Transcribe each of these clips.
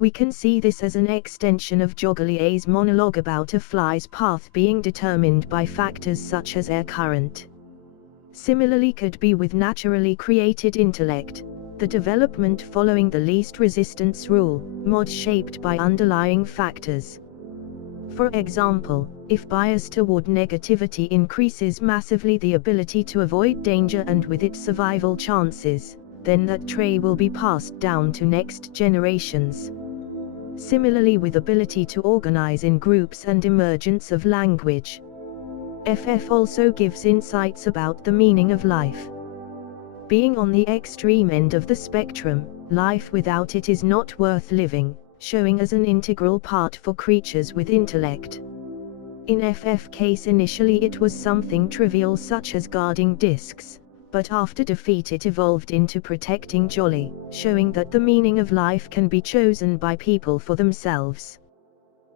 We can see this as an extension of Johngalli A's monologue about a fly's path being determined by factors such as air current. Similarly could be with naturally created intellect, the development following the least resistance rule, mod shaped by underlying factors. For example, if bias toward negativity increases massively the ability to avoid danger and with it survival chances, then that trait will be passed down to next generations. Similarly with ability to organize in groups and emergence of language. FF also gives insights about the meaning of life. Being on the extreme end of the spectrum, life without it is not worth living, showing as an integral part for creatures with intellect. In FF case initially it was something trivial such as guarding discs, but after defeat it evolved into protecting Joly, showing that the meaning of life can be chosen by people for themselves.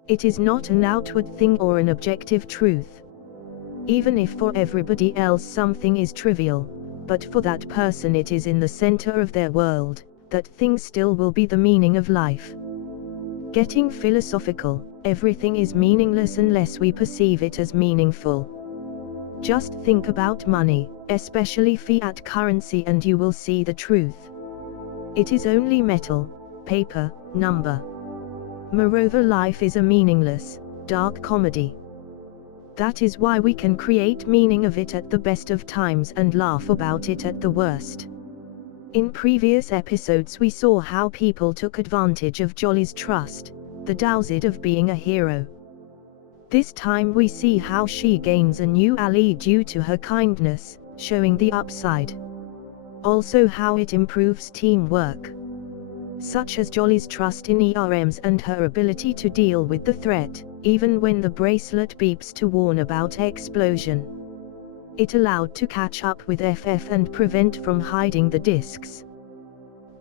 It is not an outward thing or an objective truth. Even if for everybody else something is trivial, but for that person it is in the center of their world, that thing still will be the meaning of life. Getting philosophical, everything is meaningless unless we perceive it as meaningful. Just think about money, especially fiat currency, and you will see the truth. It is only metal, paper, number. Moreover, life is a meaningless, dark comedy. That is why we can create meaning of it at the best of times and laugh about it at the worst. In previous episodes we saw how people took advantage of Joly's trust, the dowside of being a hero. This time we see how she gains a new ally due to her kindness, showing the upside. Also how it improves teamwork. Such as Joly's trust in ERMs and her ability to deal with the threat, even when the bracelet beeps to warn about explosion. It allowed to catch up with FF and prevent from hiding the discs.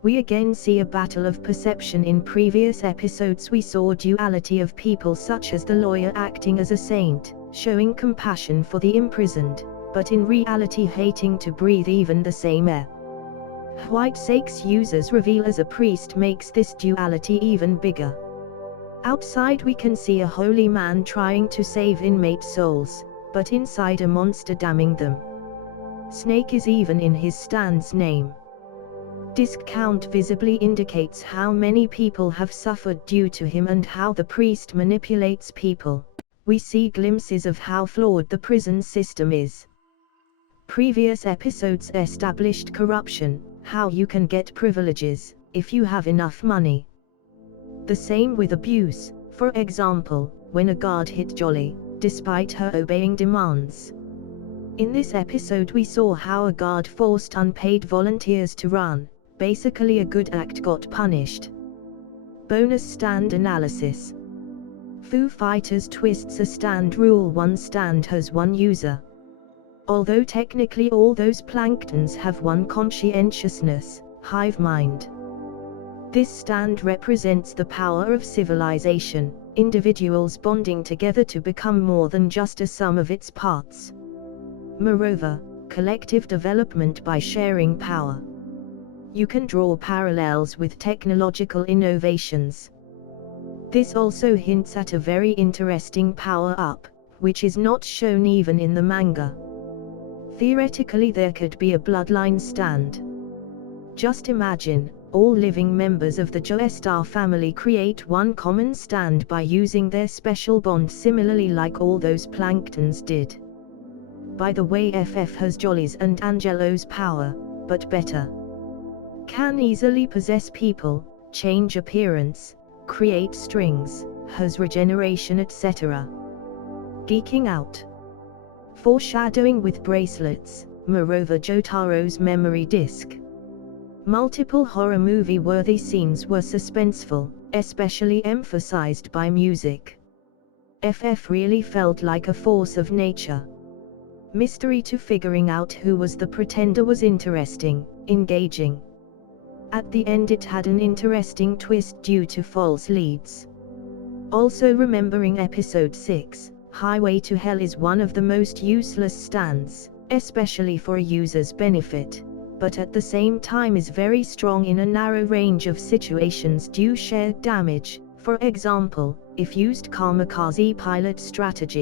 We again see a battle of perception. In previous episodes we saw duality of people such as the lawyer acting as a saint, showing compassion for the imprisoned, but in reality hating to breathe even the same air. White Sex users reveal as a priest makes this duality even bigger. Outside we can see a holy man trying to save inmate souls, but inside a monster damning them. Snake is even in his stand's name. Disc count visibly indicates how many people have suffered due to him and how the priest manipulates people. We see glimpses of how flawed the prison system is. Previous episodes established corruption, how you can get privileges, if you have enough money. The same with abuse, for example, when a guard hit Joly, despite her obeying demands. In this episode we saw how a guard forced unpaid volunteers to run, basically a good act got punished. Bonus stand analysis. Foo Fighters twists a stand rule. One stand has one user. Although technically all those planktons have one conscientiousness, hive mind. This stand represents the power of civilization, individuals bonding together to become more than just a sum of its parts. Moreover, collective development by sharing power. You can draw parallels with technological innovations. This also hints at a very interesting power-up, which is not shown even in the manga. Theoretically there could be a bloodline stand. Just imagine, all living members of the JoJo family create one common stand by using their special bond similarly like all those planktons did. By the way, FF has Joly's and Angelo's power, but better. Can easily possess people, change appearance, create strings, has regeneration etc. Geeking out. Foreshadowing with bracelets, moreover Jotaro's memory disc. Multiple horror movie-worthy scenes were suspenseful, especially emphasized by music. FF really felt like a force of nature. Mystery to figuring out who was the pretender was interesting, engaging. At the end it had an interesting twist due to false leads. Also remembering episode 6, Highway to Hell is one of the most useless stands, especially for a user's benefit, but at the same time is very strong in a narrow range of situations due shared damage, for example, if used kamikaze pilot strategy.